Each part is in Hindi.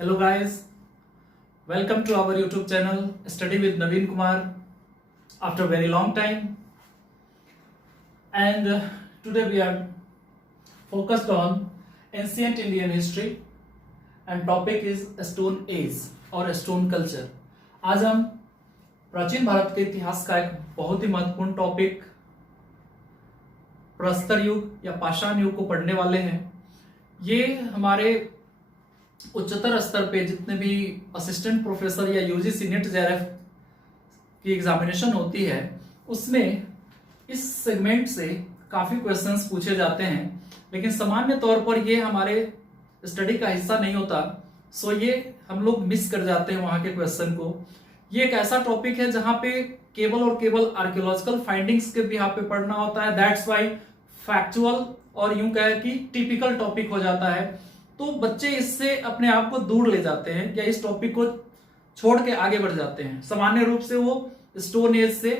Hello guys, welcome to our YouTube channel Study with Naveen Kumar after a very long time, and today we are focused on ancient Indian history and topic is Stone Age और Stone Culture। आज हम प्राचीन भारत के इतिहास का एक बहुत ही महत्वपूर्ण टॉपिक प्रस्तर युग या पाषाण युग को पढ़ने वाले हैं। ये हमारे उच्चतर स्तर पे जितने भी असिस्टेंट प्रोफेसर या यूजीसी नेट जेआरएफ की एग्जामिनेशन होती है उसमें इस सेगमेंट से काफी क्वेश्चंस पूछे जाते हैं, लेकिन सामान्य तौर पर ये हमारे स्टडी का हिस्सा नहीं होता, सो ये हम लोग मिस कर जाते हैं वहां के क्वेश्चन को। ये एक ऐसा टॉपिक है जहां पे केवल और केवल आर्कियोलॉजिकल फाइंडिंग्स के भी यहाँ पे पढ़ना होता है। दैट्स वाई फैक्चुअल और यूं कहे कि टिपिकल टॉपिक हो जाता है, तो बच्चे इससे अपने आप को दूर ले जाते हैं या इस टॉपिक को छोड़ के आगे बढ़ जाते हैं। सामान्य रूप से वो स्टोन एज से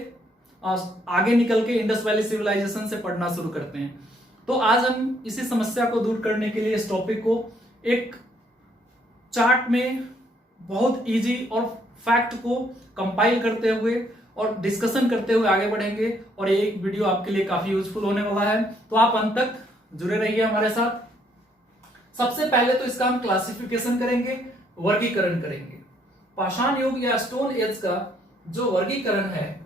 आगे निकल के इंडस वैली सिविलाइजेशन से पढ़ना शुरू करते हैं। तो आज हम इसी समस्या को दूर करने के लिए इस टॉपिक को एक चार्ट में बहुत इजी और फैक्ट को कंपाइल करते हुए और डिस्कशन करते हुए आगे बढ़ेंगे, और ये वीडियो आपके लिए काफी यूजफुल होने वाला है, तो आप अंत तक जुड़े रहिए हमारे साथ। सबसे पहले तो इसका हम क्लासिफिकेशन करेंगे, वर्गीकरण करेंगे। पाषाण युग या स्टोन एज का जो वर्गीकरण है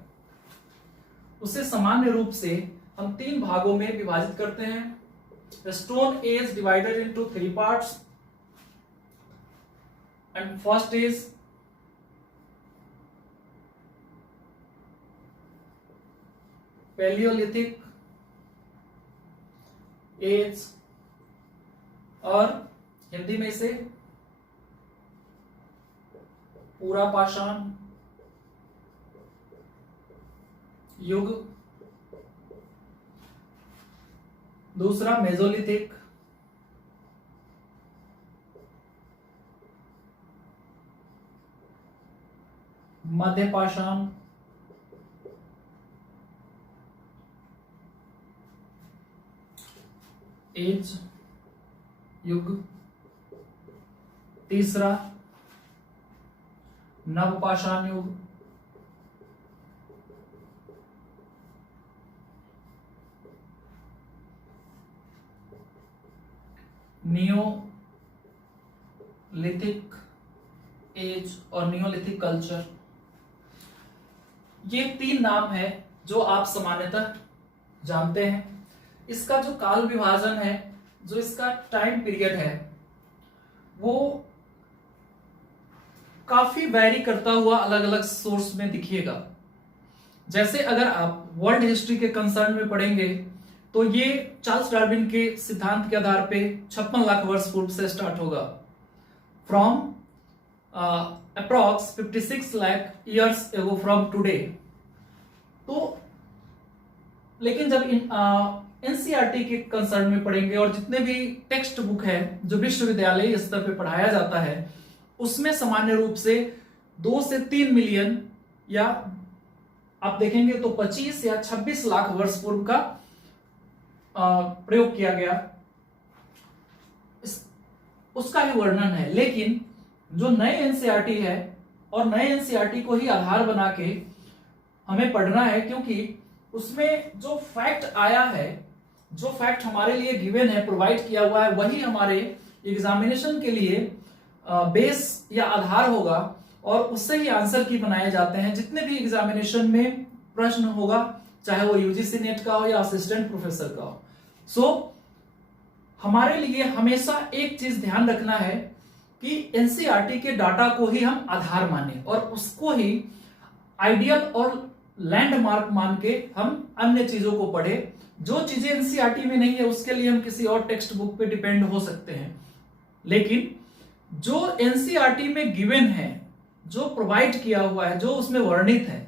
उसे सामान्य रूप से हम तीन भागों में विभाजित करते हैं। Stone age divided into 3 parts, and first is palaeolithic age, और हिंदी में इसे पूरा पाषाण युग। दूसरा मेसोलिथिक, मध्य पाषाण, एज युग। तीसरा नवपाषाण युग। नियोलिथिक एज और नियोलिथिक कल्चर। ये तीन नाम है जो आप सामान्यतः जानते हैं। इसका जो काल विभाजन है, जो इसका टाइम पीरियड है, वो काफी वैरी करता हुआ अलग अलग सोर्स में दिखिएगा। जैसे अगर आप वर्ल्ड हिस्ट्री के कंसर्न में पढ़ेंगे तो ये चार्ल्स डार्विन के सिद्धांत के आधार पे 56 लाख वर्ष पूर्व से स्टार्ट होगा, from approx 56 lakh years ago from today. तो लेकिन जब एनसीईआरटी के कंसर्न में पढ़ेंगे और जितने भी टेक्स्ट बुक है जो विश्वविद्यालय स्तर पे पढ़ाया जाता है उसमें सामान्य रूप से 2 से 3 मिलियन या आप देखेंगे तो 25 या 26 लाख वर्ष पूर्व का प्रयोग किया गया, उसका ही वर्णन है। लेकिन जो नए एनसीईआरटी है और नए एनसीईआरटी को ही आधार बना के हमें पढ़ना है, क्योंकि उसमें जो फैक्ट आया है, जो फैक्ट हमारे लिए गिवन है, प्रोवाइड किया हुआ है, वही हमारे एग्जामिनेशन के लिए बेस या आधार होगा, और उससे ही आंसर की बनाए जाते हैं। जितने भी एग्जामिनेशन में प्रश्न होगा, चाहे वो यूजीसी नेट का हो या असिस्टेंट प्रोफेसर का हो। सो हमारे लिए हमेशा एक चीज ध्यान रखना है कि एनसीईआरटी के डाटा को ही हम आधार माने और उसको ही आइडियल और लैंडमार्क मान के हम अन्य चीजों को पढ़े। जो चीजें एनसीईआरटी में नहीं है उसके लिए हम किसी और टेक्स्ट बुक पे डिपेंड हो सकते हैं, लेकिन जो एनसीईआरटी में गिवन है, जो प्रोवाइड किया हुआ है, जो उसमें वर्णित है,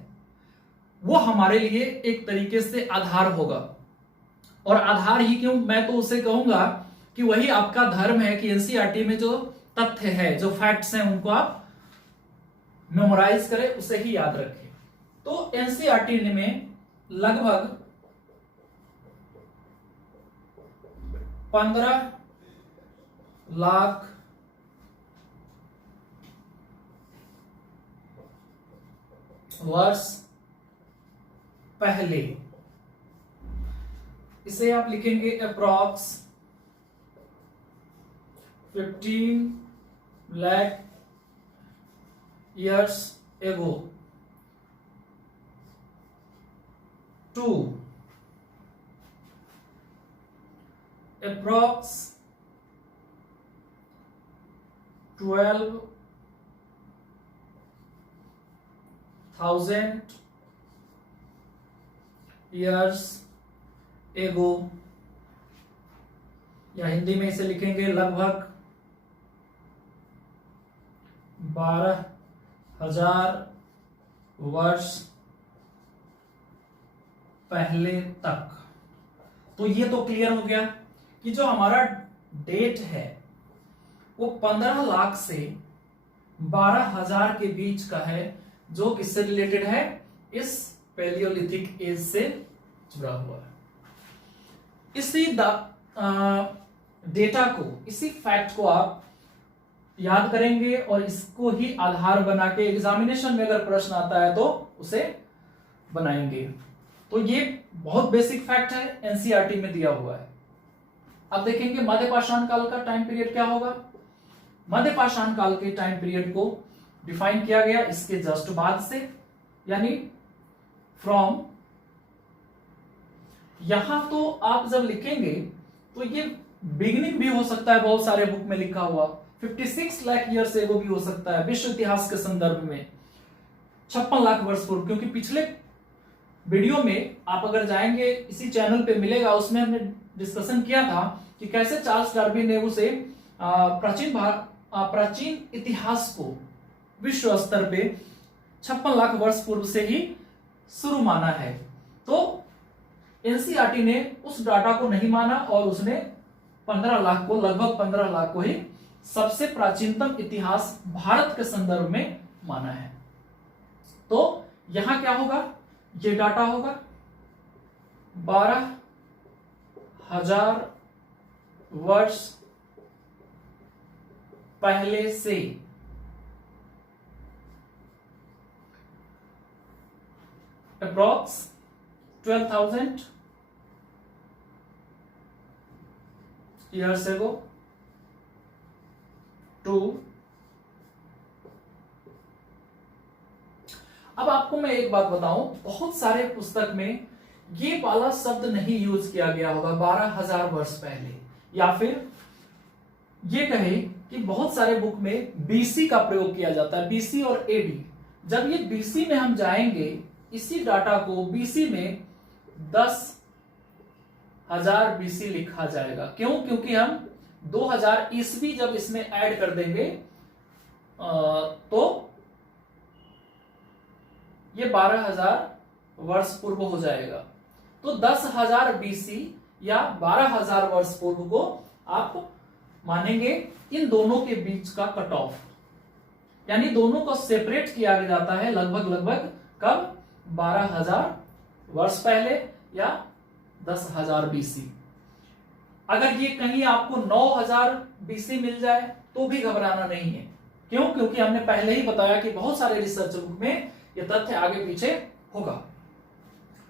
वो हमारे लिए एक तरीके से आधार होगा। और आधार ही क्यों, मैं तो उसे कहूंगा कि वही आपका धर्म है कि एनसीईआरटी में जो तथ्य है, जो फैक्ट्स हैं, उनको आप मेमोराइज करें, उसे ही याद रखें। तो एनसीईआरटी में लगभग 15 लाख वर्ष पहले, इसे आप लिखेंगे approx 15 lakh years ago to approx 12,000 years ago, या हिंदी में इसे लिखेंगे लगभग 12,000 वर्ष पहले तक। तो ये तो क्लियर हो गया कि जो हमारा डेट है वो 15 लाख से 12,000 के बीच का है, जो किससे रिलेटेड है, इस पैलियोलिथिक एज से जुड़ा हुआ है। इसी डेटा को, इसी फैक्ट को आप याद करेंगे और इसको ही आधार बना के एग्जामिनेशन में अगर प्रश्न आता है तो उसे बनाएंगे। तो ये बहुत बेसिक फैक्ट है, एनसीईआरटी में दिया हुआ है। अब देखेंगे मध्यपाषाण काल का टाइम पीरियड क्या होगा। मध्यपाषाण काल के टाइम पीरियड को डिफाइन किया गया इसके जस्ट बाद से, यानी फ्रॉम, यहां तो आप जब लिखेंगे तो ये बिगिनिंग भी हो सकता है, बहुत सारे बुक में लिखा हुआ 56 लाख ईयर्स एगो भी हो सकता है विश्व इतिहास के संदर्भ में, 56 लाख वर्ष पूर्व। क्योंकि पिछले वीडियो में आप अगर जाएंगे, इसी चैनल पे मिलेगा, उसमें हमने डिस्कशन किया था कि कैसे चार्ल्स डार्विन ने उसे प्राचीन इतिहास को विश्व स्तर पे 56 लाख वर्ष पूर्व से ही शुरू माना है। तो एनसीईआरटी ने उस डाटा को नहीं माना और उसने 15 लाख को, लगभग 15 लाख को ही सबसे प्राचीनतम इतिहास भारत के संदर्भ में माना है। तो यहां क्या होगा, ये डाटा होगा 12,000 वर्ष पहले से अप्रॉक्स 12,000 years ago to, अब आपको मैं एक बात बताऊं, बहुत सारे पुस्तक में ये वाला शब्द नहीं यूज किया गया होगा 12,000 वर्ष पहले, या फिर ये कहे कि बहुत सारे बुक में बीसी का प्रयोग किया जाता है, बीसी और एडी। जब ये बीसी में हम जाएंगे, इसी डाटा को बीसी में 10,000 बीसी लिखा जाएगा। क्यों? क्योंकि हम 2000 ईस्वी जब इसमें ऐड कर देंगे तो ये 12,000 वर्ष पूर्व हो जाएगा। तो 10,000 बीसी या 12,000 वर्ष पूर्व को आप मानेंगे इन दोनों के बीच का कट ऑफ, यानी दोनों को सेपरेट किया जाता है लगभग कब, 12,000 वर्ष पहले या 10,000 बीसी। अगर ये कहीं आपको 9,000 बीसी मिल जाए तो भी घबराना नहीं है। क्यों? क्योंकि हमने पहले ही बताया कि बहुत सारे रिसर्च बुक में ये तथ्य आगे पीछे होगा।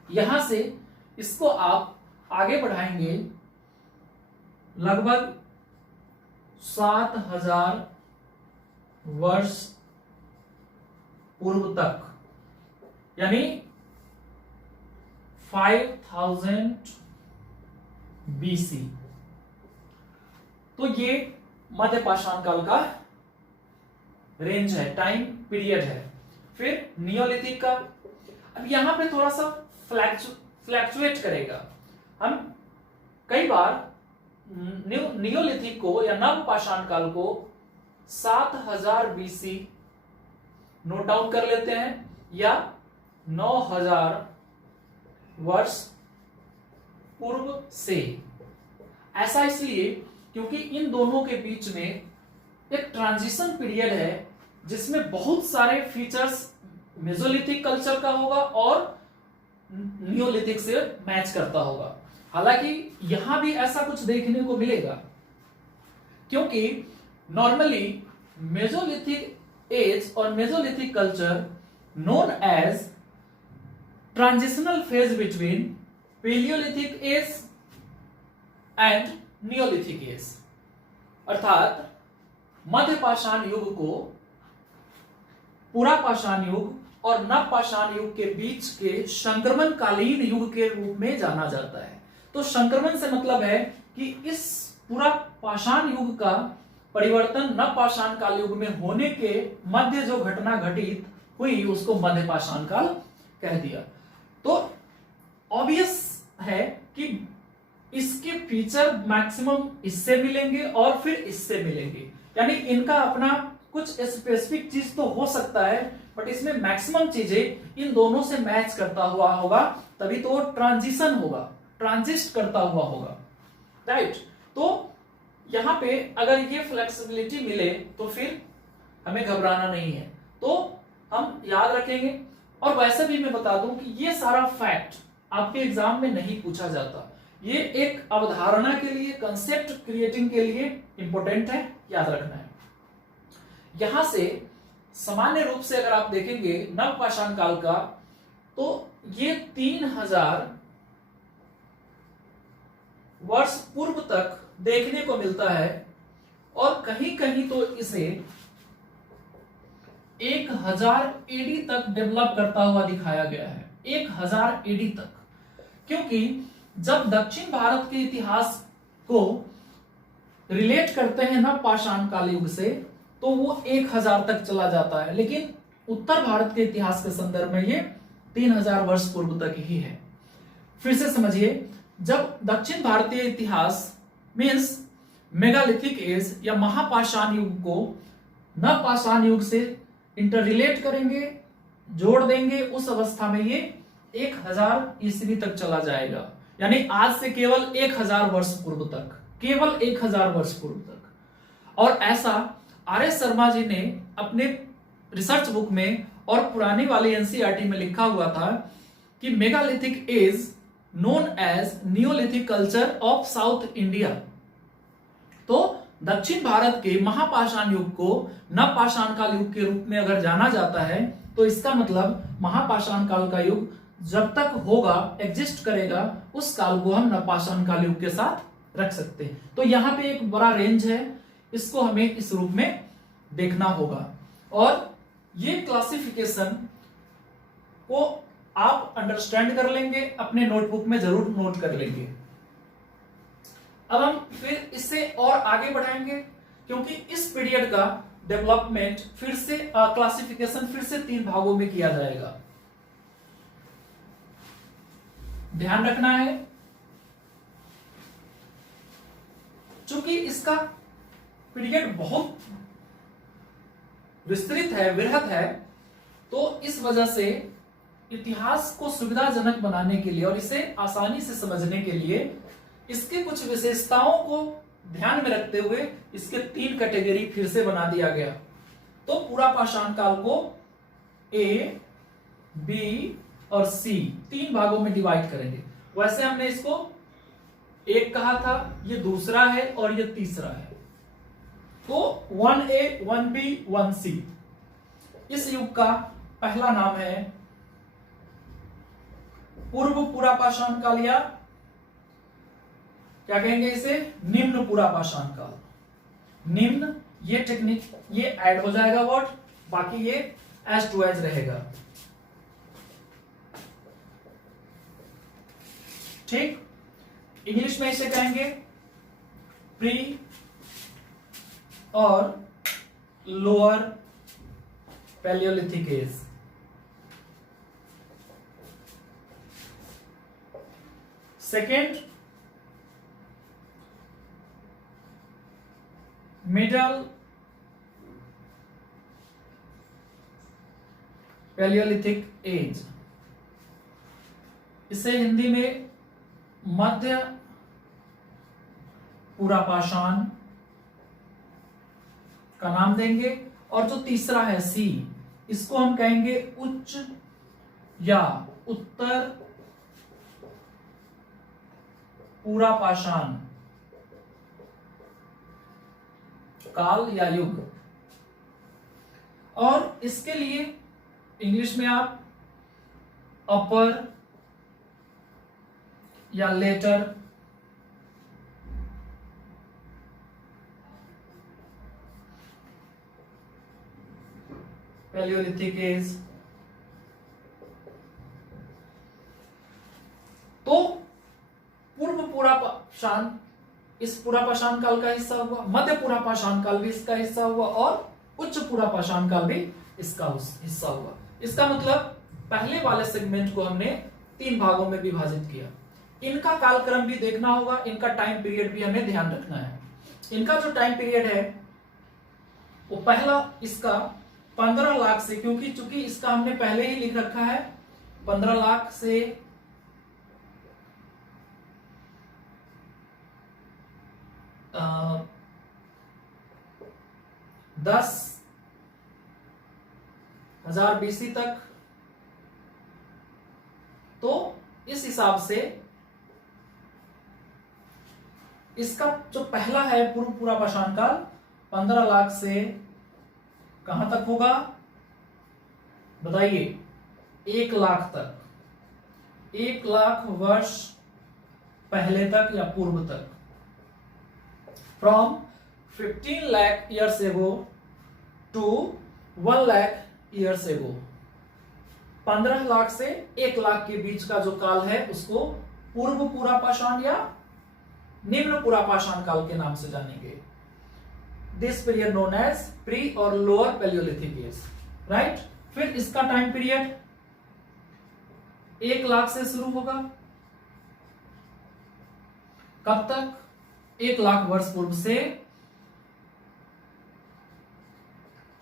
यहां से इसको आप आगे बढ़ाएंगे लगभग 7,000 वर्ष पूर्व तक, यानी 5,000 बीसी। तो ये मध्यपाषाण काल का रेंज है, टाइम पीरियड है। फिर नियोलिथिक का, अब यहां पे थोड़ा सा फ्लैक्चुएट करेगा। हम कई बार नियोलिथिक को या नवपाषाण काल को 7,000 बीसी नोट डाउन कर लेते हैं, या 9,000 वर्ष पूर्व से। ऐसा इसलिए क्योंकि इन दोनों के बीच में एक ट्रांजिशन पीरियड है जिसमें बहुत सारे फीचर्स मेसोलिथिक कल्चर का होगा और नियोलिथिक से मैच करता होगा। हालांकि यहां भी ऐसा कुछ देखने को मिलेगा, क्योंकि नॉर्मली मेसोलिथिक एज और Mesolithic culture known as transitional phase between Paleolithic age and Neolithic age। अर्थात मध्य पाषाण युग को पुरा पाषाण युग और नव पाषाण युग के बीच के संक्रमण कालीन युग के रूप में जाना जाता है। तो संक्रमण से मतलब है कि इस पूरा पाषाण युग का परिवर्तन नव पाषाण काल युग में होने के मध्य जो घटना घटित हुई उसको मध्य पाषाण काल कह दिया। तो ऑब्वियस है कि इसके फीचर मैक्सिमम इससे मिलेंगे और फिर इससे मिलेंगे, यानी इनका अपना कुछ स्पेसिफिक चीज तो हो सकता है, बट इसमें मैक्सिमम चीजें इन दोनों से मैच करता हुआ होगा, तभी तो ट्रांजिशन होगा, ट्रांजिस्ट करता हुआ होगा, राइट। तो यहां पे अगर ये फ्लेक्सिबिलिटी मिले तो फिर हमें घबराना नहीं है, तो हम याद रखेंगे। और वैसे भी मैं बता दूं कि ये सारा फैक्ट आपके एग्जाम में नहीं पूछा जाता, ये एक अवधारणा के लिए, कंसेप्ट क्रिएटिंग के लिए इंपॉर्टेंट है, याद रखना है। यहां से सामान्य रूप से अगर आप देखेंगे नव पाषाण काल का, तो ये 3000 वर्ष पूर्व तक देखने को मिलता है, और कहीं कहीं तो इसे 1000 एडी तक डेवलप करता हुआ दिखाया गया है, 1000 एडी तक। क्योंकि जब दक्षिण भारत के इतिहास को रिलेट करते हैं नव पाषाण काल युग से, तो वो 1000 तक चला जाता है, लेकिन उत्तर भारत के इतिहास के संदर्भ में ये 3000 वर्ष पूर्व तक ही है। फिर से समझिए, जब दक्षिण भारतीय इतिहास मीन्स मेगालिथिक एज या महापाषाण युग को नव पाषाण युग से इंटर रिलेट करेंगे, जोड़ देंगे, उस अवस्था में ये 1000 ईस्वी तक चला जाएगा, यानी आज से केवल 1000 वर्ष पूर्व तक, केवल 1000 वर्ष पूर्व तक। और ऐसा आर एस शर्मा जी ने अपने रिसर्च बुक में और पुरानी वाली एनसीईआरटी में लिखा हुआ था कि megalithic age known as neolithic culture of south India. तो दक्षिण भारत के महापाषाण युग को नव पाषाण काल युग के रूप में अगर जाना जाता है, तो इसका मतलब महापाषाण काल का युग जब तक होगा, एग्जिस्ट करेगा, उस काल को हम नव पाषाण काल युग के साथ रख सकते हैं। तो यहाँ पे एक बड़ा रेंज है, इसको हमें इस रूप में देखना होगा, और ये क्लासिफिकेशन को आप अंडरस्टैंड कर लेंगे, अपने नोटबुक में जरूर नोट कर लेंगे। अब हम फिर इससे और आगे बढ़ाएंगे, क्योंकि इस पीरियड का डेवलपमेंट फिर से क्लासिफिकेशन फिर से 3 भागों में किया जाएगा। ध्यान रखना है, चूंकि इसका पीरियड बहुत विस्तृत है, वृहत है, तो इस वजह से इतिहास को सुविधाजनक बनाने के लिए और इसे आसानी से समझने के लिए इसके कुछ विशेषताओं को ध्यान में रखते हुए इसके 3 कैटेगरी फिर से बना दिया गया। तो पूरा पाषाण काल को ए, बी और सी 3 भागों में डिवाइड करेंगे। वैसे हमने इसको एक कहा था, ये दूसरा है और ये तीसरा है, तो 1A, 1B, 1C। इस युग का पहला नाम है पूर्व पूरा पाषाण काल, या क्या कहेंगे इसे, निम्न पूरा पाषाण काल। निम्न, ये टेक्निक ये ऐड हो जाएगा वर्ड, बाकी ये एज टू एज रहेगा, ठीक। इंग्लिश में इसे कहेंगे प्री और lower palaeolithic age. Second, middle palaeolithic age. इसे हिंदी में मध्य पूरा पाषाण का नाम देंगे। और जो तीसरा है सी, इसको हम कहेंगे उच्च या उत्तर पूरा पाषाण काल या युग। और इसके लिए इंग्लिश में आप अपर या लेटर पैलियोलिथिक एज। तो पूर्व पुरापाषाण इस पुरापाषाण काल का हिस्सा हुआ, मध्य पुरापाषाण काल भी इसका हिस्सा हुआ और उच्च पुरापाषाण काल भी इसका हिस्सा हुआ। इसका मतलब पहले वाले सेगमेंट को हमने 3 भागों में विभाजित किया। इनका कालक्रम भी देखना होगा, इनका टाइम पीरियड भी हमें ध्यान रखना है। इनका जो टाइम पीरियड है वो पहला इसका 15 लाख से, क्योंकि चूंकि इसका हमने पहले ही लिख रखा है 15 लाख से 10,000 BC तक। तो इस हिसाब से इसका जो पहला है पूर्व पुरापाषाण काल 15 लाख से कहां तक होगा बताइए? 1 लाख तक, 1 लाख वर्ष पहले तक या पूर्व तक। From 15 lakh years ago to 1 lakh years ago। 15 lakh से 1 लाख के बीच का जो काल है उसको पूर्व पुरापाषाण या निम्न पुरापाषाण काल के नाम से जानेंगे। This period known as pre और लोअर पैलियोलिथिक एज, राइट। फिर इसका टाइम पीरियड 1 लाख से शुरू होगा, कब तक? 1 लाख वर्ष पूर्व से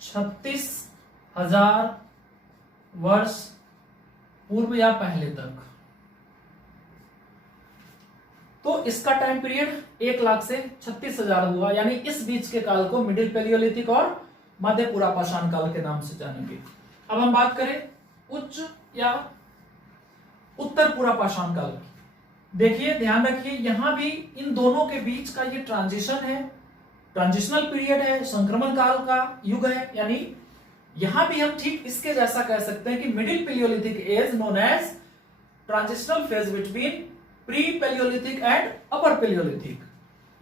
36,000 वर्ष पूर्व या पहले तक। तो इसका टाइम पीरियड 1 लाख से 36,000 हुआ, यानी इस बीच के काल को मिडिल पैलियोलिथिक और मध्य पुरापाषाण काल के नाम से जानेंगे। अब हम बात करें उच्च या उत्तर पुरापाषाण काल की। देखिए, ध्यान रखिए, यहां भी इन दोनों के बीच का ये ट्रांजिशन है, ट्रांजिशनल पीरियड है, संक्रमण काल का युग है। यानी यहां भी हम ठीक इसके जैसा कह सकते हैं कि middle palaeolithic age known as transitional phase between pre palaeolithic and upper palaeolithic,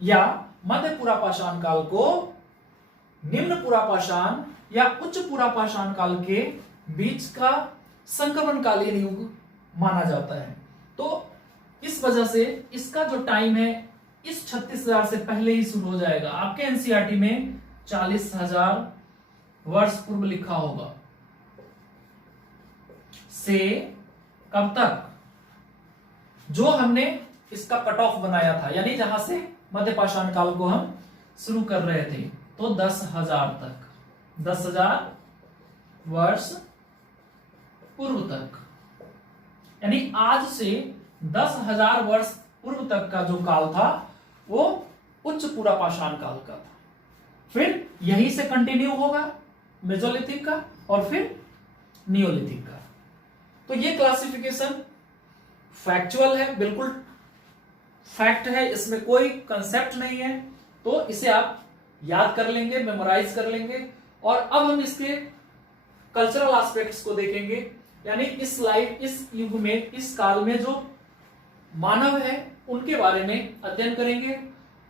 या मध्य पुरापाषाण काल को निम्न पुरापाषाण या उच्च पुरापाषाण काल के बीच का संक्रमणकालीन युग माना जाता है। तो इस वजह से इसका जो टाइम है इस 36,000 से पहले ही शुरू हो जाएगा। आपके एनसीईआरटी में 40,000 वर्ष पूर्व लिखा होगा, से कब तक? जो हमने इसका कट ऑफ बनाया था, यानी जहां से मध्य पाषाण काल को हम शुरू कर रहे थे, तो 10,000 तक, 10,000 वर्ष पूर्व तक। यानी आज से 10,000 वर्ष पूर्व तक का जो काल था वो उच्च पुरापाषाण काल का था। फिर यहीं से कंटिन्यू होगा मेसोलिथिक का और फिर नियोलिथिक का। तो ये क्लासिफिकेशन फैक्चुअल है, बिल्कुल फैक्ट है, इसमें कोई कंसेप्ट नहीं है। तो इसे आप याद कर लेंगे, मेमोराइज कर लेंगे। और अब हम इसके कल्चरल एस्पेक्ट्स को देखेंगे, यानी इस युग में, इस काल में जो मानव है उनके बारे में अध्ययन करेंगे।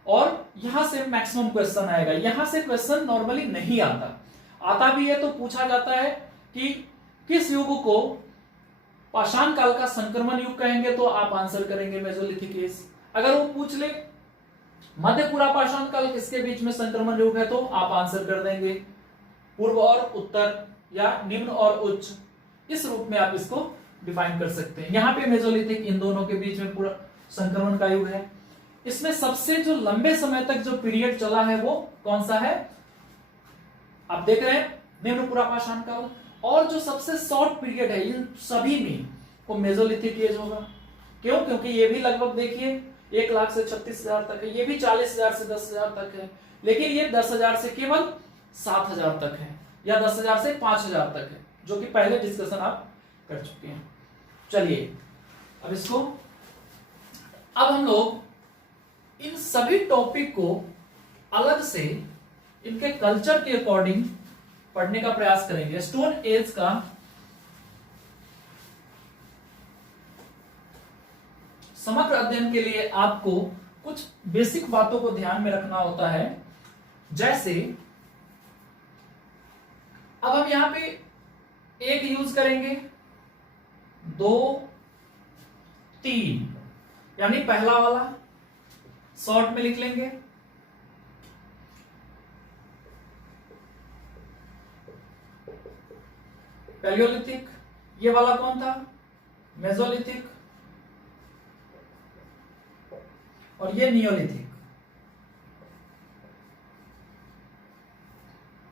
और यहां से मैक्सिमम क्वेश्चन आएगा। यहां से क्वेश्चन नॉर्मली नहीं आता भी है तो पूछा जाता है कि किस युग को पाषाण काल का संक्रमण युग कहेंगे, तो आप आंसर करेंगे मेसोलिथिक एज। अगर वो पूछ ले मध्य पुरापाषाण काल किसके बीच में संक्रमण युग है, तो आप आंसर कर देंगे पूर्व और उत्तर या निम्न और उच्च। इस रूप में आप इसको डिफाइन कर सकते हैं। यहां पे मेसोलिथिक इन दोनों के बीच में पूरा संक्रमण का युग है। इसमें सबसे जो लंबे समय तक जो पीरियड चला है वो कौन सा है? आप देख रहे हैं निम्न पुरापाषाण काल। और जो सबसे शॉर्ट पीरियड है इन सभी में वो मेसोलिथिक एज होगा। क्यों? क्योंकि ये भी लगभग देखिए 1 लाख से 36,000 तक है, ये भी 40,000 से 10,000 तक है, लेकिन ये 10,000 से केवल 7,000 तक है या 10,000 से 5,000 तक है, जो कि पहले डिस्कशन आप कर चुके हैं। चलिए अब इसको, अब हम लोग इन सभी टॉपिक को अलग से इनके कल्चर के अकॉर्डिंग पढ़ने का प्रयास करेंगे। स्टोन एज का समग्र अध्ययन के लिए आपको कुछ बेसिक बातों को ध्यान में रखना होता है। जैसे अब हम यहां पे एक यूज करेंगे, 2, 3, यानी पहला वाला शॉर्ट में लिख लेंगे। पैलियोलिथिक, ये वाला कौन था? मेसोलिथिक, और ये नियोलिथिक।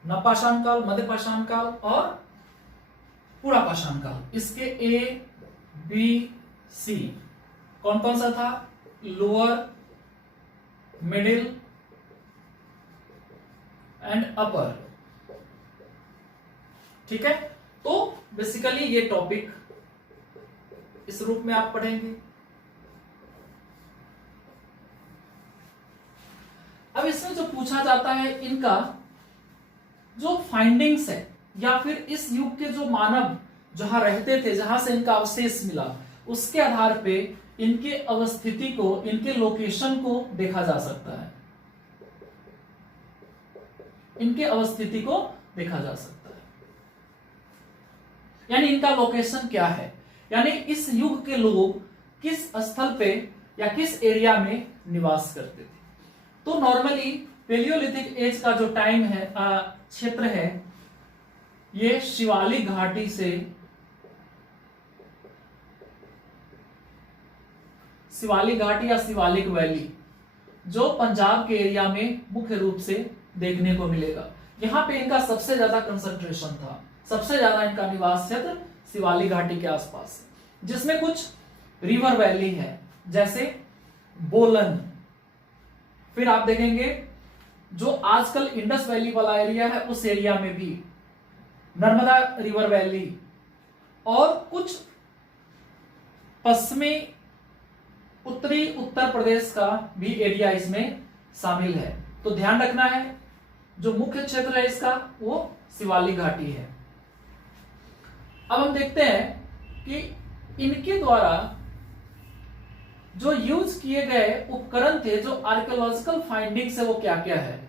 नवपाषाण काल, मध्यपाषाण काल और पुरापाषाण काल। इसके ए बी सी कौन कौन सा था? Lower, middle and upper. ठीक है, तो बेसिकली ये टॉपिक इस रूप में आप पढ़ेंगे। अब इसमें जो पूछा जाता है, इनका जो फाइंडिंग्स है या फिर इस युग के जो मानव जहां रहते थे, जहां से इनका अवशेष मिला, उसके आधार पे इनके अवस्थिति को, इनके लोकेशन को देखा जा सकता है। इनके अवस्थिति को देखा जा सकता है, यानी इनका लोकेशन क्या है, यानी इस युग के लोग किस स्थल पे या किस एरिया में निवास करते थे। तो नॉर्मली पेलियोलिथिक एज का जो टाइम है, क्षेत्र है, ये शिवालिक घाटी से शिवालिक घाटी या शिवालिक वैली, जो पंजाब के एरिया में मुख्य रूप से देखने को मिलेगा। यहां पे इनका सबसे ज्यादा कंसंट्रेशन था, सबसे ज्यादा इनका निवास क्षेत्र शिवालिक घाटी के आसपास है, जिसमें कुछ रिवर वैली है जैसे बोलन। फिर आप देखेंगे जो आजकल इंडस वैली वाला एरिया है, उस एरिया में भी नर्मदा रिवर वैली, और कुछ पश्चिमी उत्तरी उत्तर प्रदेश का भी एरिया इसमें शामिल है। तो ध्यान रखना है, जो मुख्य क्षेत्र है इसका वो शिवालिक घाटी है। अब हम देखते हैं कि इनके द्वारा जो यूज किए गए उपकरण थे, जो आर्कियोलॉजिकल फाइंडिंग्स है, वो क्या क्या है।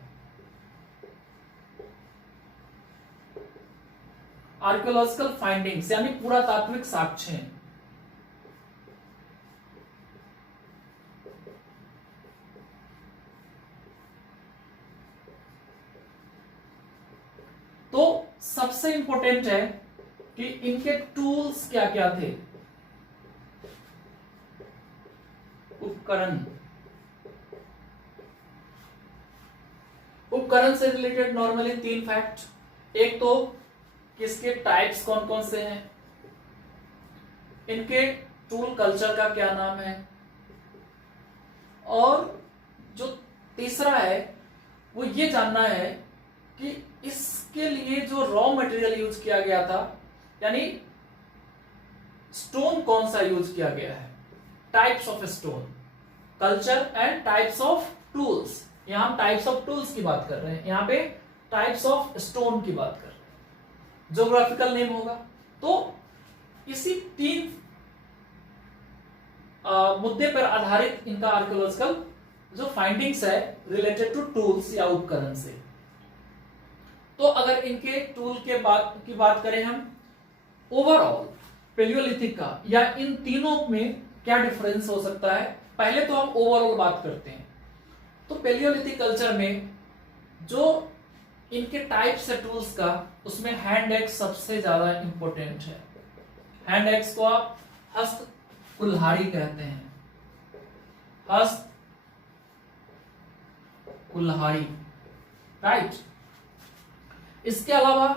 आर्कियोलॉजिकल फाइंडिंग्स यानी पुरातात्विक साक्ष्य। तो सबसे इंपॉर्टेंट है कि इनके टूल्स क्या क्या थे, उपकरण। उपकरण से रिलेटेड नॉर्मली 3 फैक्ट। एक तो किसके टाइप्स कौन कौन से हैं, इनके टूल कल्चर का क्या नाम है, और जो तीसरा है वो ये जानना है कि इसके लिए जो रॉ मटेरियल यूज किया गया था, यानी स्टोन कौन सा यूज किया गया है। Types of stone, culture and types of tools. यहां हम टाइप्स ऑफ टूल्स की बात कर रहे हैं, यहां पे टाइप्स ऑफ स्टोन की बात कर रहे हैं, ज्योग्राफिकल नेम होगा। तो इसी 3 मुद्दे पर आधारित इनका आर्कियोलॉजिकल जो फाइंडिंग्स है रिलेटेड टू टूल्स या उपकरण से। तो अगर इनके टूल के की बात करें हम, ओवरऑल पेलियोलिथिक का या इन तीनों में क्या डिफरेंस हो सकता है, पहले तो हम ओवरऑल बात करते हैं। तो पेलियोलिथिक कल्चर में जो इनके टाइप्स है टूल्स का, उसमें हैंड एक्स सबसे ज्यादा इंपॉर्टेंट है। हैंड एक्स को आप हस्त कुल्हाड़ी कहते हैं, हस्त कुल्हाड़ी, राइट। इसके अलावा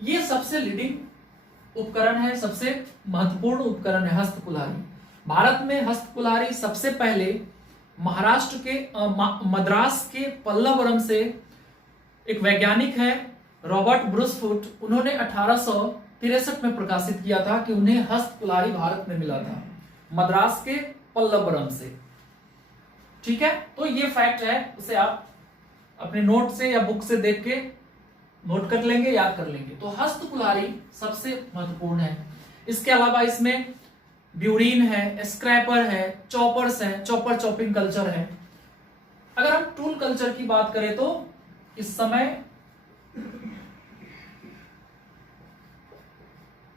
ये सबसे लीडिंग उपकरण है, सबसे महत्वपूर्ण उपकरण है हस्त कुल्हाड़ी। भारत में हस्त कुल्हाड़ी सबसे पहले महाराष्ट्र के मद्रास के पल्लवरम से एक वैज्ञानिक है रॉबर्ट ब्रूसफुट, उन्होंने 1863 में प्रकाशित किया था कि उन्हें हस्त कुल्हाड़ी भारत में मिला था, मद्रास के पल्लवरम से। ठीक है, तो ये फैक्ट है, उसे आप अपने नोट से या बुक से देख के नोट कर लेंगे, याद कर लेंगे। तो हस्त कुल्हाड़ी सबसे महत्वपूर्ण है। इसके अलावा इसमें ब्यूरीन है, स्क्रैपर है, चॉपर्स है, चॉपर चॉपिंग कल्चर है। अगर हम टूल कल्चर की बात करें तो इस समय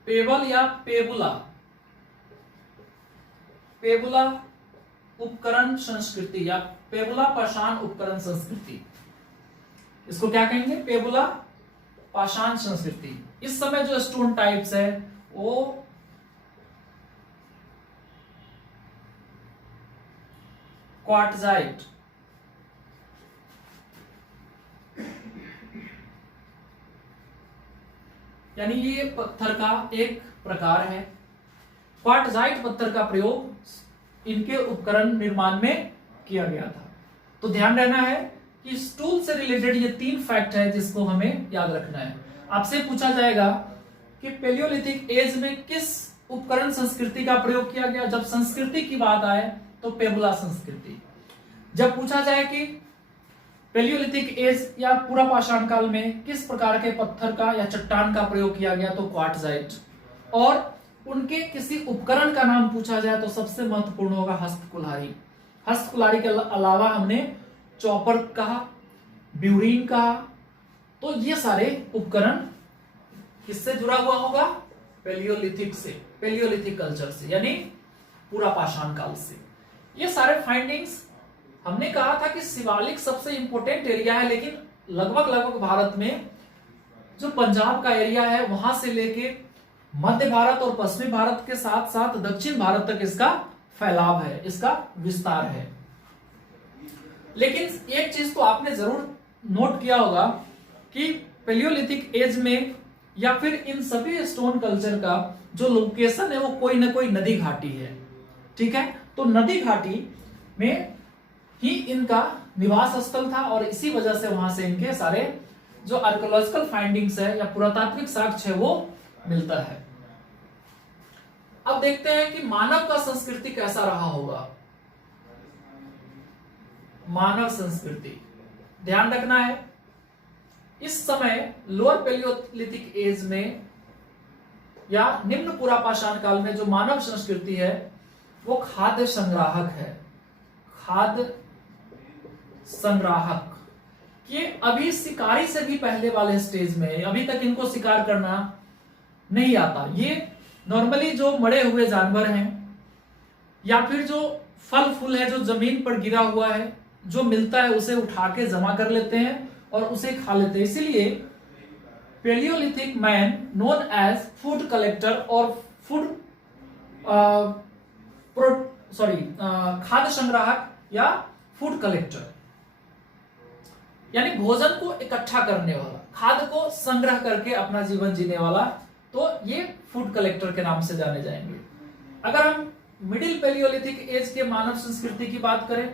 पेबल या पेबुला उपकरण संस्कृति या पेबुला पाषाण उपकरण संस्कृति, इसको क्या कहेंगे? पेबुला पाषाण संस्कृति। इस समय जो स्टोन टाइप्स है वो क्वार्टजाइट, यानी ये पत्थर का एक प्रकार है। क्वार्टजाइट पत्थर का प्रयोग इनके उपकरण निर्माण में किया गया था। तो ध्यान रहना है कि स्टूल से रिलेटेड ये 3 फैक्ट है जिसको हमें याद रखना है। आपसे पूछा जाएगा कि पेलियोलिथिक एज में किस उपकरण संस्कृति का प्रयोग किया गया। जब संस्कृति की बात आए तो पेबुला संस्कृति। जब पूछा जाए कि पेलियोलिथिक एज या पूरा पाषाण काल में किस प्रकार के पत्थर का या चट्टान का प्रयोग किया गया तो क्वार्टजाइट। और उनके किसी उपकरण का नाम पूछा जाए तो सबसे महत्वपूर्ण होगा हस्तकुल्हाड़ी। हस्तकुल्हाड़ी के अलावा हमने चॉपर कहा, ब्यूरीन कहा। तो ये सारे उपकरण किससे जुड़ा हुआ होगा? पेलियोलिथिक से, पेलियोलिथिक कल्चर से, यानी पूरा पाषाण काल से। ये सारे फाइंडिंग्स हमने कहा था कि शिवालिक सबसे इंपॉर्टेंट एरिया है, लेकिन लगभग भारत में जो पंजाब का एरिया है वहां से लेके मध्य भारत और पश्चिमी भारत के साथ साथ दक्षिण भारत तक इसका फैलाव है, इसका विस्तार है। लेकिन एक चीज तो आपने जरूर नोट किया होगा कि पेलियोलिथिक एज में या फिर इन सभी स्टोन कल्चर का जो लोकेशन है वो कोई ना कोई नदी घाटी है। ठीक है, तो नदी घाटी में ही इनका निवास स्थल था और इसी वजह से वहां से इनके सारे जो आर्कियोलॉजिकल फाइंडिंग्स है या पुरातात्विक साक्ष्य है वो मिलता है। अब देखते हैं कि मानव का संस्कृति कैसा रहा होगा। मानव संस्कृति ध्यान रखना है, इस समय लोअर पेलियोलिथिक एज में या निम्न पूरा पाषाण काल में जो मानव संस्कृति है वो खाद्य संग्राहक है। खाद्य संग्राहक ये अभी शिकारी से भी पहले वाले स्टेज में, अभी तक इनको शिकार करना नहीं आता। ये नॉर्मली जो मरे हुए जानवर हैं या फिर जो फल फूल है जो जमीन पर गिरा हुआ है जो मिलता है उसे उठा के जमा कर लेते हैं और उसे खा लेते हैं। इसीलिए palaeolithic man known as food collector और फूड खाद्य संग्राहक या फूड कलेक्टर, यानी भोजन को इकट्ठा करने वाला, खाद्य को संग्रह करके अपना जीवन जीने वाला, तो ये फूड कलेक्टर के नाम से जाने जाएंगे। अगर हम मिडिल पेलियोलिथिक एज के मानव संस्कृति की बात करें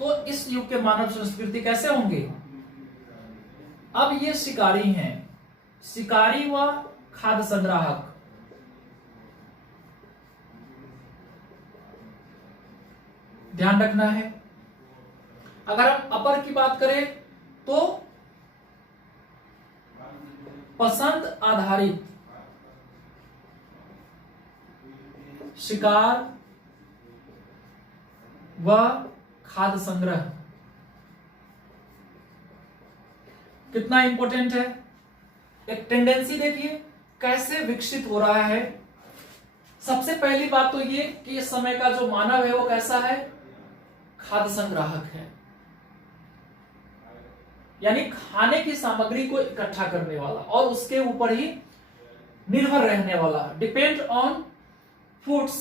तो इस युग के मानव संस्कृति कैसे होंगे? अब ये शिकारी हैं, शिकारी व खाद्य संग्राहक। ध्यान रखना है। अगर हम अपर की बात करें तो पसंद आधारित शिकार व खाद्य संग्रह कितना इंपॉर्टेंट है। एक टेंडेंसी देखिए कैसे विकसित हो रहा है। सबसे पहली बात तो ये कि इस समय का जो मानव है वो कैसा है? खाद्य संग्राहक है, यानी खाने की सामग्री को इकट्ठा करने वाला और उसके ऊपर ही निर्भर रहने वाला, डिपेंड ऑन फूड्स।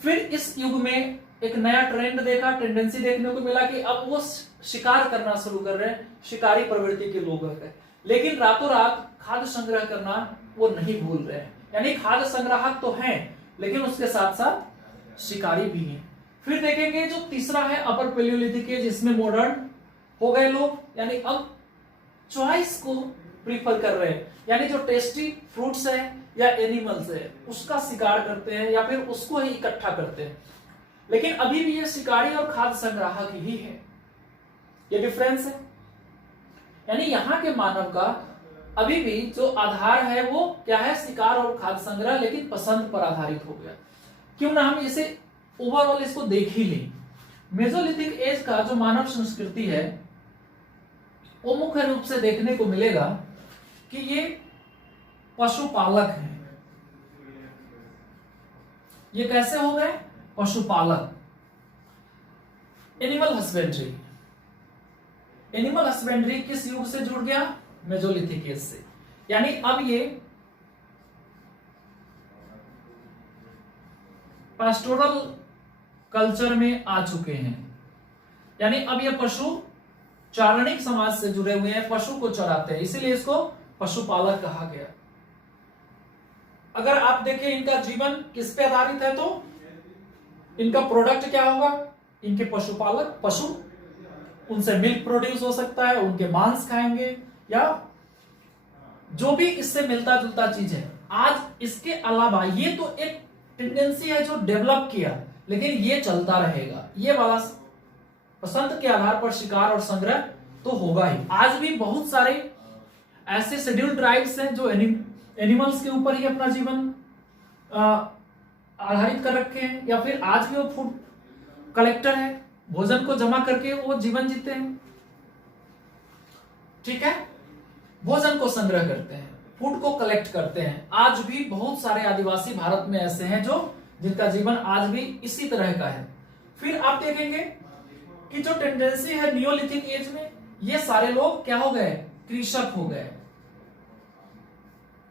फिर इस युग में एक नया ट्रेंड देखा, टेंडेंसी देखने को मिला कि अब वो शिकार करना शुरू कर रहे हैं, शिकारी प्रवृत्ति के लोग हैं, लेकिन रातों रात खाद्य संग्रह करना वो नहीं भूल रहे हैं। यानी खाद्य संग्राहक तो हैं लेकिन उसके साथ साथ शिकारी भी हैं। फिर देखेंगे जो तीसरा है अपर पेलियोलिथिक एज, जिसमें मॉडर्न हो गए लोग, यानी अब चॉइस को प्रीफर कर रहे हैं, यानी जो टेस्टी फ्रूट्स है या एनिमल्स है उसका शिकार करते हैं या फिर उसको ही इकट्ठा करते हैं। लेकिन अभी भी ये शिकारी और खाद्य संग्राहक ही है, ये डिफरेंस है। यानी यहाँ के मानव का अभी भी जो आधार है वो क्या है, शिकार और खाद्य संग्रह, लेकिन पसंद पर आधारित हो गया। क्यों ना हम इसे ओवरऑल इसको देख ही लें। मेसोलिथिक एज का जो मानव संस्कृति है वो मुख्य रूप से देखने को मिलेगा कि ये पशुपालक है। ये कैसे हो गए, पशुपालक। एनिमल हस्बेंड्री, एनिमल हस्बेंड्री किस युग से जुड़ गया, मेसोलिथिक एज से। यानी अब ये पास्टोरल कल्चर में आ चुके हैं। यानी अब ये पशु चारणिक समाज से जुड़े हुए हैं, पशु को चराते हैं, इसीलिए इसको पशुपालक कहा गया। अगर आप देखें इनका जीवन किस पे आधारित है, तो इनका प्रोडक्ट क्या होगा, इनके पशुपालक, पशु, उनसे मिल्क प्रोड्यूस हो सकता है, उनके मांस खाएंगे या जो भी इससे मिलता जुलता चीज है। आज इसके अलावा ये तो एक टेंडेंसी है जो डेवलप किया, लेकिन ये चलता रहेगा। ये वाला पसंद के आधार पर शिकार और संग्रह तो होगा ही। आज भी बहुत सारे ऐसे शेड्यूल्ड ट्राइब्स हैं जो एनिमल्स के ऊपर ही अपना जीवन आधारित कर रखे हैं, या फिर आज भी वो फूड कलेक्टर है, भोजन को जमा करके वो जीवन जीते हैं। ठीक है, भोजन को संग्रह करते हैं, फूड को कलेक्ट करते हैं। आज भी बहुत सारे आदिवासी भारत में ऐसे हैं जो जिनका जीवन आज भी इसी तरह का है। फिर आप देखेंगे कि जो टेंडेंसी है नियोलिथिक एज में, ये सारे लोग क्या हो गए, कृषक हो गए।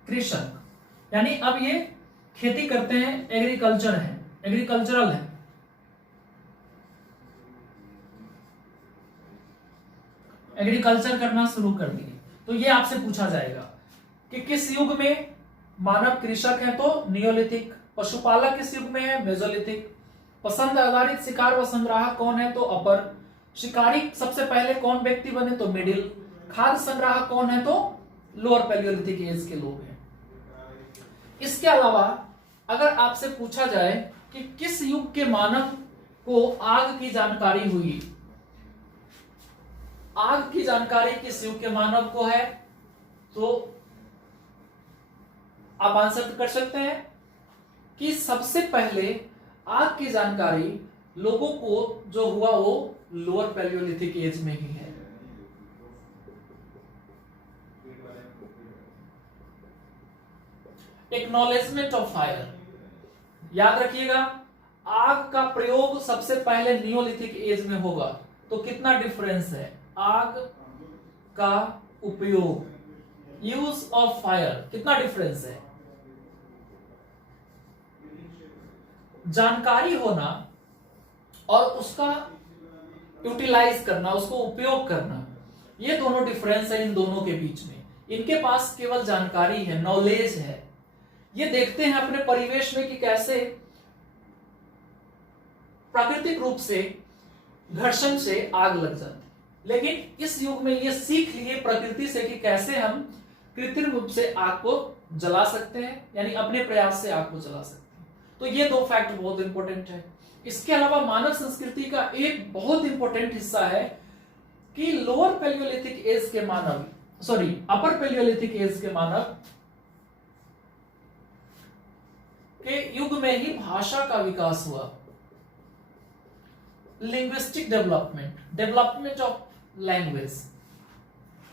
कृषक यानी अब ये खेती करते हैं, एग्रीकल्चर है, एग्रीकल्चरल है। एग्रीकल्चर करना शुरू कर दिए। तो ये आपसे पूछा जाएगा कि किस युग में मानव कृषक है, तो नियोलिथिक। पशुपालक किस युग में है, मेसोलिथिक। पसंद आधारित शिकार व संग्राहक कौन है, तो अपर। शिकारी सबसे पहले कौन व्यक्ति बने, तो मिडिल। खाद्य संग्राहक कौन है, तो लोअर पैलियोलिथिक एज के लोग हैं। इसके अलावा अगर आपसे पूछा जाए कि किस युग के मानव को आग की जानकारी हुई, आग की जानकारी किस युग के मानव को है, तो आप आंसर कर सकते हैं कि सबसे पहले आग की जानकारी लोगों को जो हुआ वो लोअर पैलियोलिथिक एज में ही है। एक्नॉलेजमेंट ऑफ फायर, याद रखिएगा, आग का प्रयोग सबसे पहले नियोलिथिक एज में होगा। तो कितना डिफरेंस है, आग का उपयोग, यूज ऑफ फायर, कितना डिफरेंस है। जानकारी होना और उसका यूटिलाइज करना, उसको उपयोग करना, ये दोनों डिफरेंस है इन दोनों के बीच में। इनके पास केवल जानकारी है, नॉलेज है। ये देखते हैं अपने परिवेश में कि कैसे प्राकृतिक रूप से घर्षण से आग लग जाती, लेकिन इस युग में ये सीख लिए प्रकृति से कि कैसे हम कृत्रिम रूप से आग को जला सकते हैं, यानी अपने प्रयास से आग को जला सकते हैं। तो ये दो फैक्ट बहुत इंपॉर्टेंट है। इसके अलावा मानव संस्कृति का एक बहुत इंपॉर्टेंट हिस्सा है कि लोअर पैलियोलिथिक एज के मानव, अपर पैलियोलिथिक एज के मानव के युग में ही भाषा का विकास हुआ। लिंग्विस्टिक डेवलपमेंट ऑफ लैंग्वेज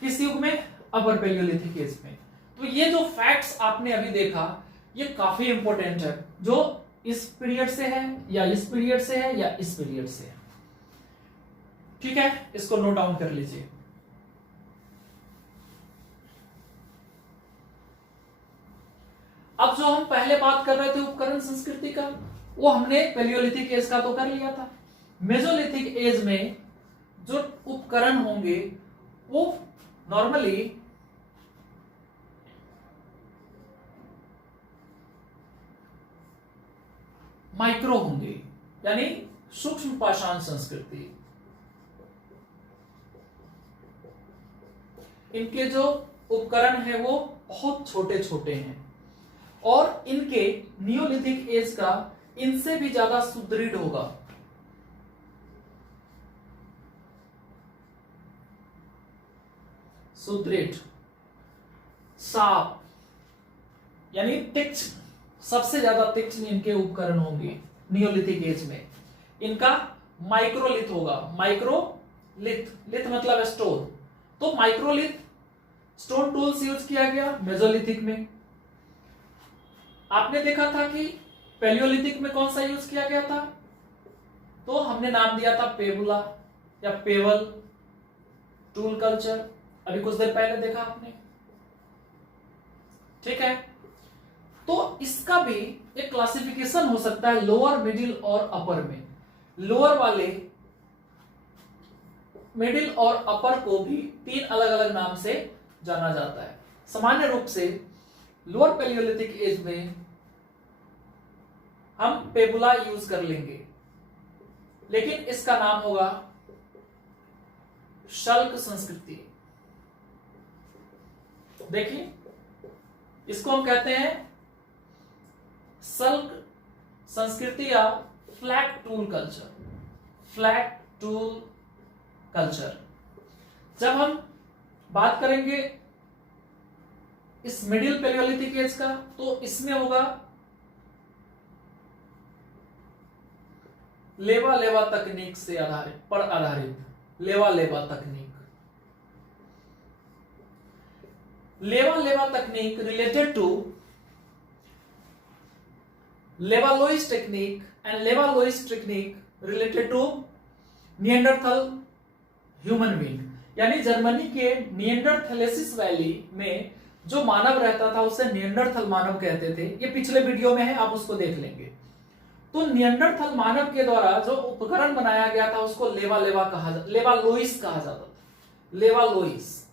किस युग में, अपर पैलियोलिथिक एज में। तो ये जो फैक्ट्स आपने अभी देखा ये काफी इंपॉर्टेंट है, जो इस पीरियड से है या इस पीरियड से है या इस पीरियड से है। ठीक है, इसको नोट डाउन कर लीजिए। अब जो हम पहले बात कर रहे थे उपकरण संस्कृति का, वो हमने पैलियोलिथिक एज का तो कर लिया था। मेसोलिथिक एज में जो उपकरण होंगे वो नॉर्मली माइक्रो होंगे, यानी सूक्ष्म पाषाण संस्कृति। इनके जो उपकरण है वो बहुत छोटे छोटे हैं और इनके नियोलिथिक एज का इनसे भी ज्यादा सुदृढ़ होगा। सुदृढ़ शार्प यानी तीक्ष्ण, सबसे ज्यादा तीक्ष्ण इनके उपकरण होंगे नियोलिथिक एज में। इनका माइक्रोलिथ होगा, माइक्रोलिथ, लिथ मतलब स्टोन, तो माइक्रोलिथ स्टोन टूल्स यूज किया गया मेसोलिथिक में। आपने देखा था कि पैलियोलिथिक में कौन सा यूज किया गया था, तो हमने नाम दिया था पेबुला या पेवल टूल कल्चर, अभी कुछ देर पहले देखा आपने, ठीक है। तो इसका भी एक क्लासिफिकेशन हो सकता है लोअर, मिडिल और अपर में। लोअर वाले, मिडिल और अपर को भी 3 अलग अलग नाम से जाना जाता है। सामान्य रूप से लोअर पैलियोलिथिक एज में हम पेबुला यूज कर लेंगे, लेकिन इसका नाम होगा शल्क संस्कृति। देखिए, इसको हम कहते हैं शल्क संस्कृति या flat tool culture, flat tool culture. जब हम बात करेंगे इस मिडिल पैलियोलिथिक एज का, तो इसमें होगा लेवा लेवा तकनीक से आधारित लेवा लेवा तकनीक। लेवा लेवा तकनीक related to Levallois technique and Levallois technique related to Neanderthal human being, यानी जर्मनी के निएंडरथलेसिस वैली में जो मानव रहता था उसे निएंडरथल मानव कहते थे। ये पिछले वीडियो में है, आप उसको देख लेंगे। तो निएंडरथल मानव के द्वारा जो उपकरण बनाया गया था उसको लेवालोइस कहा जाता था, लेवालोइस,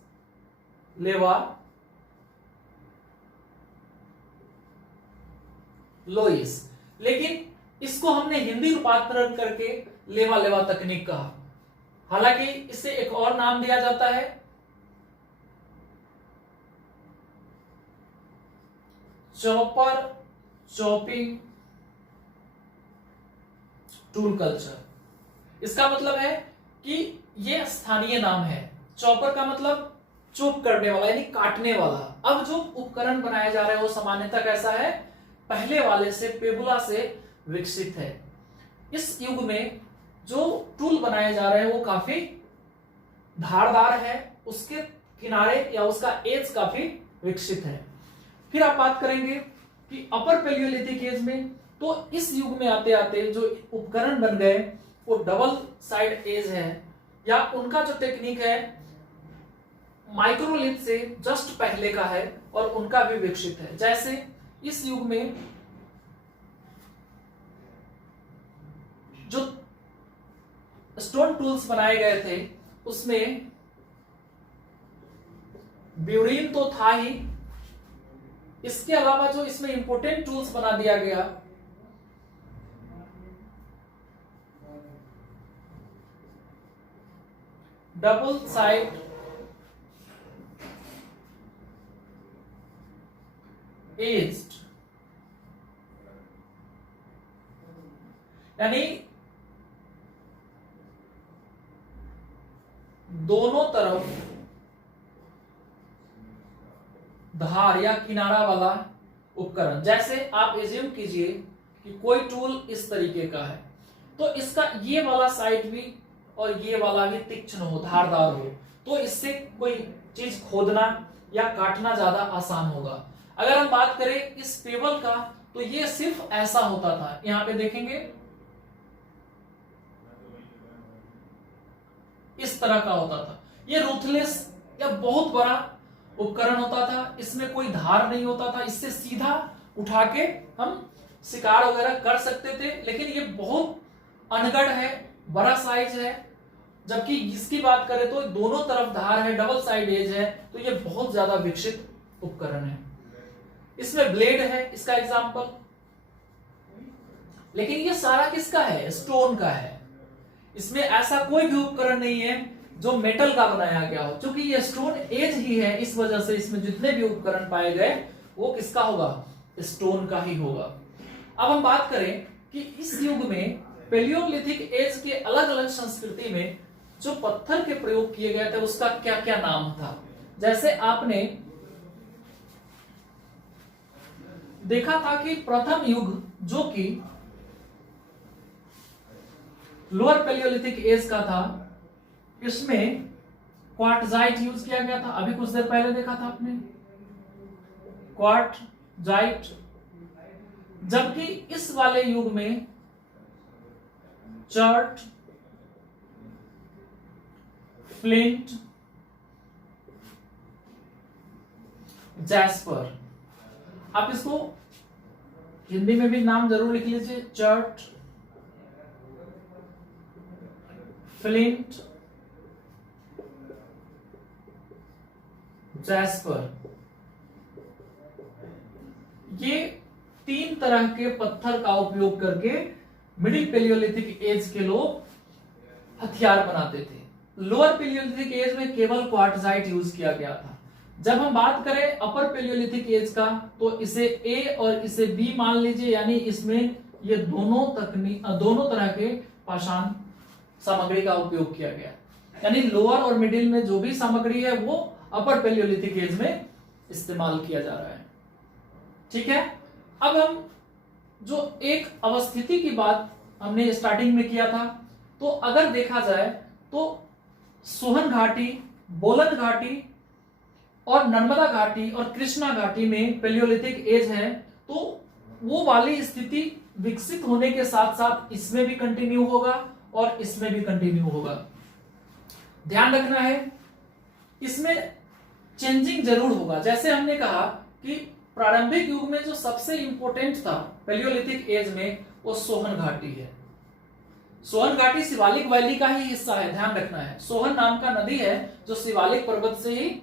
लोइस। लेकिन इसको हमने हिंदी रूपांतरण करके लेवा लेवा तकनीक कहा। हालांकि इसे एक और नाम दिया जाता है चॉपर चॉपिंग टूल कल्चर। इसका मतलब है कि यह स्थानीय नाम है। चॉपर का मतलब चॉप करने वाला यानी काटने वाला। अब जो उपकरण बनाए जा रहे हैं वो सामान्यतः कैसा है, पहले वाले से, पेबुला से विकसित है। इस युग में जो टूल बनाए जा रहे हैं वो काफी धारदार है, उसके किनारे या उसका एज काफी विकसित है। फिर आप बात करेंगे कि अपर पैलियोलिथिक एज में, तो इस युग में आते आते जो उपकरण बन गए वो डबल साइड एज है, या उनका जो टेक्निक है माइक्रोलिथ से जस्ट पहले का है और उनका भी विकसित है। जैसे इस युग में जो स्टोन टूल्स बनाए गए थे उसमें ब्यूरीन तो था ही, इसके अलावा जो इसमें इंपोर्टेंट टूल्स बना दिया गया डबल साइड एज्ड, यानी दोनों तरफ धार या किनारा वाला उपकरण। जैसे आप एज्यूम कीजिए कि कोई टूल इस तरीके का है, तो इसका ये वाला साइड भी और ये वाला भी तीक्ष्ण हो, धारदार हो, तो इससे कोई चीज खोदना या काटना ज्यादा आसान होगा। अगर हम बात करें इस पेबल का, तो ये सिर्फ ऐसा होता था। यहां पे देखेंगे इस तरह का होता था। ये रूथलेस या बहुत बड़ा उपकरण होता था, इसमें कोई धार नहीं होता था, इससे सीधा उठा के हम शिकार वगैरह कर सकते थे। लेकिन ये बहुत अनगढ़ है, बड़ा साइज है। जबकि इसकी बात करें तो दोनों तरफ धार है, डबल साइड एज है, तो ये बहुत ज्यादा विकसित उपकरण है। इसमें ब्लेड है इसका एग्जाम्पल। लेकिन ये सारा किसका है, स्टोन का है। इसमें ऐसा कोई भी उपकरण नहीं है जो मेटल का बनाया गया हो, क्योंकि ये स्टोन एज ही है। इस वजह से इसमें जितने भी उपकरण पाए गए वो किसका होगा, स्टोन का ही होगा। अब हम बात करें कि इस युग में पैलियोलिथिक एज के अलग अलग संस्कृति में जो पत्थर के प्रयोग किए गए थे उसका क्या क्या नाम था। जैसे आपने देखा था कि प्रथम युग जो कि लोअर पैलियोलिथिक एज का था, इसमें क्वार्टजाइट यूज किया गया था। अभी कुछ देर पहले देखा था आपने क्वार्टजाइट। जबकि इस वाले युग में चर्ट, फ्लिंट, जैस्पर। आप इसको हिंदी में भी नाम जरूर लिख लीजिए, चर्ट, फ्लिंट, जैस्पर। ये तीन तरह के पत्थर का उपयोग करके मिडिल पैलियोलिथिक एज के लोग हथियार बनाते थे। लोअर पैलियोलिथिक एज में केवल क्वार्टजाइट यूज किया गया था। जब हम बात करें अपर पैलियोलिथिक एज का, तो इसे ए और इसे बी मान लीजिए, यानी इसमें ये दोनों तरह के पाषाण सामग्री का उपयोग किया गया। यानी लोअर और मिडिल में जो भी सामग्री है वो अपर पैलियोलिथिक एज में इस्तेमाल किया जा रहा है। ठीक है, अब हम जो एक अवस्थिति की बात हमने स्टार्टिंग में किया था, तो अगर देखा जाए तो सोहन घाटी, बोलन घाटी और नर्मदा घाटी और कृष्णा घाटी में पैलियोलिथिक एज है, तो वो वाली स्थिति विकसित होने के साथ साथ इसमें भी कंटिन्यू होगा और इसमें भी कंटिन्यू होगा। ध्यान रखना है, इसमें चेंजिंग जरूर होगा। जैसे हमने कहा कि प्रारंभिक युग में जो सबसे इंपॉर्टेंट था पैलियोलिथिक एज में, वो सोहन घाटी है। सोहन घाटी शिवालिक वैली का ही हिस्सा है, ध्यान रखना है। सोहन नाम का नदी है जो शिवालिक पर्वत से ही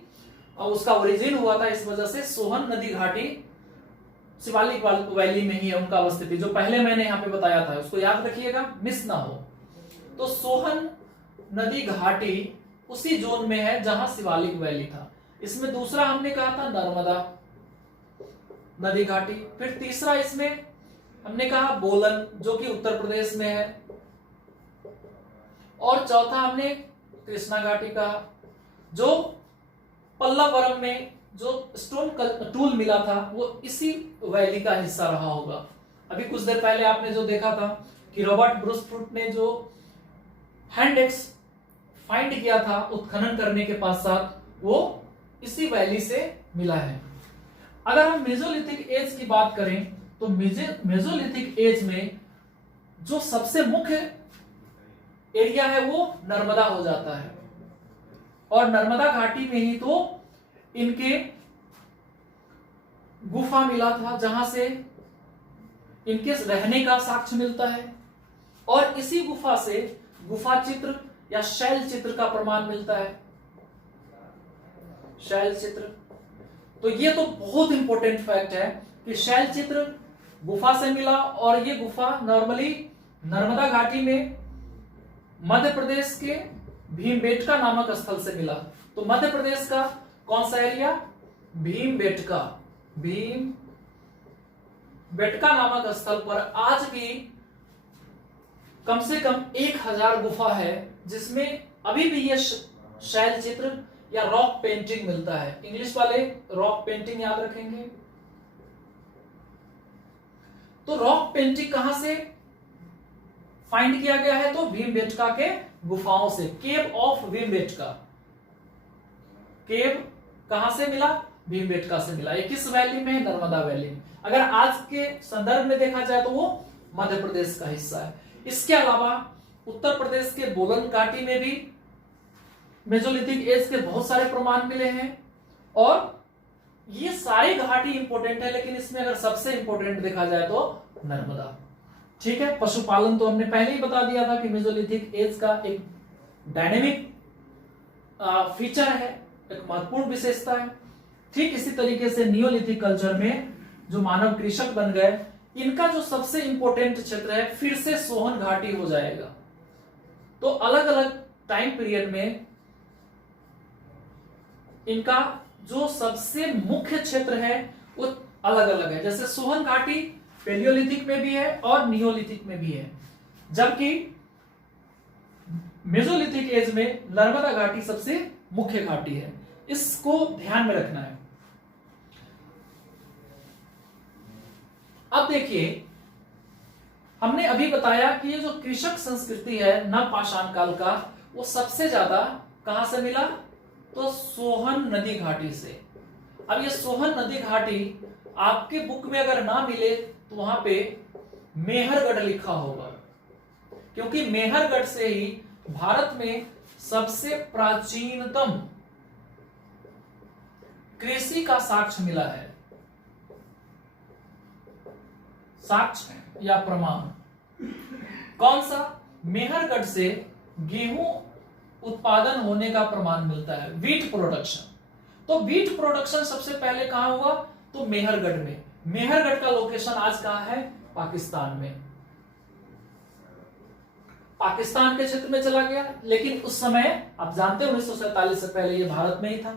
उसका ओरिजिन हुआ था, इस वजह से सोहन नदी घाटी शिवालिक वैली में ही है उनका अवस्थिति। जो पहले मैंने यहाँ पे बताया था उसको याद रखिएगा, मिस ना हो। तो सोहन नदी घाटी उसी जोन में है जहां शिवालिक वैली था। इसमें दूसरा हमने कहा था नर्मदा नदी घाटी। फिर तीसरा इसमें हमने कहा बोलन, जो कि उत्तर प्रदेश में है। और चौथा हमने कृष्णा घाटी कहा, जो पल्लवरम में जो स्टोन टूल मिला था वो इसी वैली का हिस्सा रहा होगा। अभी कुछ देर पहले आपने जो देखा था कि रॉबर्ट ब्रूसफ्रूट ने जो हैंड एक्स फाइंड किया था उत्खनन करने के पश्चात, वो इसी वैली से मिला है। अगर हम मेसोलिथिक एज की बात करें तो मेसोलिथिक एज में जो सबसे मुख्य एरिया है वो नर्मदा हो जाता है, और नर्मदा घाटी में ही तो इनके गुफा मिला था जहां से इनके रहने का साक्ष्य मिलता है, और इसी गुफा से गुफा चित्र या शैल चित्र का प्रमाण मिलता है। शैल चित्र, तो ये तो बहुत इंपॉर्टेंट फैक्ट है कि शैल चित्र गुफा से मिला, और ये गुफा नॉर्मली नर्मदा घाटी में मध्य प्रदेश के भीमबेटका नामक स्थल से मिला। तो मध्य प्रदेश का कौन सा एरिया? भीमबेटका नामक स्थल पर आज भी कम से कम 1000 गुफा है, जिसमें अभी भी ये शैल चित्र या रॉक पेंटिंग मिलता है। इंग्लिश वाले रॉक पेंटिंग याद रखेंगे। तो रॉक पेंटिंग कहां से फाइंड किया गया है? तो भीमबेटका के गुफाओं से, केव ऑफ भीमबेटका। केव कहां से मिला? भीमबेटका से मिला। ये किस वैली में? नर्मदा वैली में। अगर आज के संदर्भ में देखा जाए तो वो मध्य प्रदेश का हिस्सा है। इसके अलावा उत्तर प्रदेश के बोलन घाटी में भी मेसोलिथिक एज के बहुत सारे प्रमाण मिले हैं, और ये सारी घाटी इंपॉर्टेंट है, लेकिन इसमें अगर सबसे इंपॉर्टेंट देखा जाए तो नर्मदा। ठीक है, पशुपालन तो हमने पहले ही बता दिया था कि मेसोलिथिक एज का एक डायनेमिक फीचर है, एक महत्वपूर्ण विशेषता है। ठीक इसी तरीके से नियोलिथिक कल्चर में जो मानव कृषक बन गए, इनका जो सबसे इंपॉर्टेंट क्षेत्र है फिर से सोहन घाटी हो जाएगा। तो अलग अलग टाइम पीरियड में इनका जो सबसे मुख्य क्षेत्र है वो अलग अलग है। जैसे सोहन घाटी पैलियोलिथिक में भी है और नियोलिथिक में भी है, जबकि मेसोलिथिक एज में नर्मदा घाटी सबसे मुख्य घाटी है। इसको ध्यान में रखना है। अब देखिए, हमने अभी बताया कि ये जो कृषक संस्कृति है नवपाषाण काल का, वो सबसे ज्यादा कहां से मिला? तो सोहन नदी घाटी से। अब ये सोहन नदी घाटी आपके बुक में अगर ना मिले तो वहां पे मेहरगढ़ लिखा होगा, क्योंकि मेहरगढ़ से ही भारत में सबसे प्राचीनतम कृषि का साक्ष्य मिला है, साक्ष्य या प्रमाण। कौन सा? मेहरगढ़ से गेहूं उत्पादन होने का प्रमाण मिलता है, वीट प्रोडक्शन। तो वीट प्रोडक्शन सबसे पहले कहां हुआ? तो मेहरगढ़ में। मेहरगढ़ का लोकेशन आज कहां है? पाकिस्तान में। पाकिस्तान के क्षेत्र में चला गया, लेकिन उस समय आप जानते हैं 1947 से पहले ये भारत में ही था।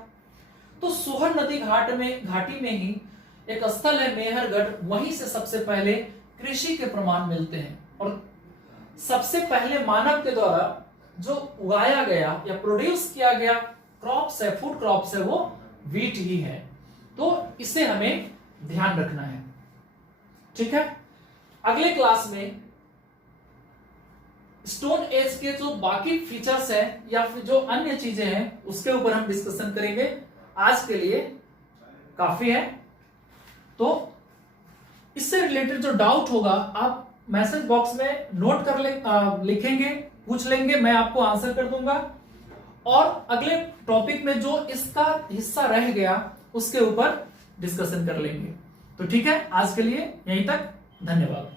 तो सोहन नदी घाटी में ही एक स्थल है मेहरगढ़, वहीं से सबसे पहले कृषि के प्रमाण मिलते हैं। और सबसे पहले मानव के द्वारा जो उगाया गया या प्रोड्यूस किया गया क्रॉप्स है, फूड क्रॉप्स है, वो वीट ही है। तो इसे हमें ध्यान रखना है, ठीक है। अगले क्लास में स्टोन एज के जो बाकी फीचर्स है या फिर जो अन्य चीजें हैं उसके ऊपर हम डिस्कशन करेंगे। आज के लिए काफी है। तो इससे रिलेटेड जो डाउट होगा आप मैसेज बॉक्स में नोट कर लिखेंगे, पूछ लेंगे, मैं आपको आंसर कर दूंगा। और अगले टॉपिक में जो इसका हिस्सा रह गया उसके ऊपर डिस्कशन कर लेंगे। तो ठीक है, आज के लिए यहीं तक, धन्यवाद।